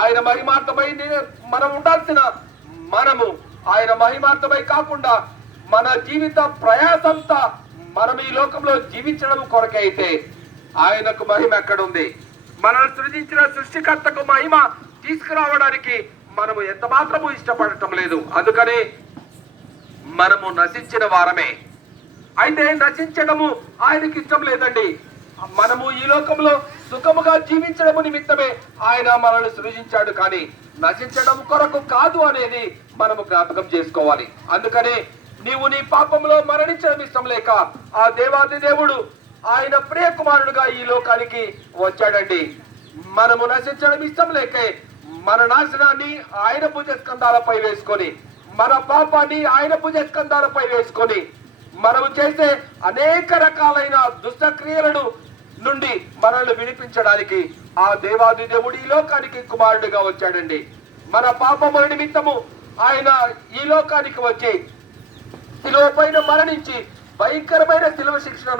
ఆయన మహిమార్థమై మనం ఉండాల్సిన మనము ఆయన మహిమార్థమై కాకుండా మన జీవిత ప్రయాసంతా మనం ఈ లోకంలో జీవించడం కొరకే అయితే ఆయనకు మహిమ ఎక్కడుంది? మనల్ని సృజించిన సృష్టికర్తకు మహిమ తీసుకురావడానికి మనము ఎంత మాత్రము ఇష్టపడటం లేదు. అందుకని మనము నశించిన వారమే. అయితే నశించడము ఆయనకి ఇష్టం లేదండి. మనము ఈ లోకంలో సుఖముగా జీవించడము నిమిత్తమే ఆయన మనల్ని సృజించాడు, కానీ నశించడం కొరకు కాదు అనేది మనము జ్ఞాపకం చేసుకోవాలి. అందుకనే నీవు నీ పాపంలో మరణించడం ఇష్టం లేక ఆ దేవాది దేవుడు ఆయన ప్రియ కుమారుడుగా ఈ లోకానికి వచ్చాడండి. మనము నశించడం ఇష్టం లేకే మన నాశనాన్ని ఆయన భుజస్కంధాలపై వేసుకొని, మన పాపాన్ని ఆయన భుజస్కంధాలపై వేసుకొని, మనము చేసే అనేక రకాలైన దుష్టక్రియలను నుండి మనల్ని విడిపించడానికి ఆ దేవాది దేవుడు ఈ లోకానికి కుమారుడిగా వచ్చాడండి. మన పాపముల నిమిత్తము ఆయన ఈ లోకానికి వచ్చి శిలువ పైన మరణించి భయంకరమైన శిలువ శిక్షణ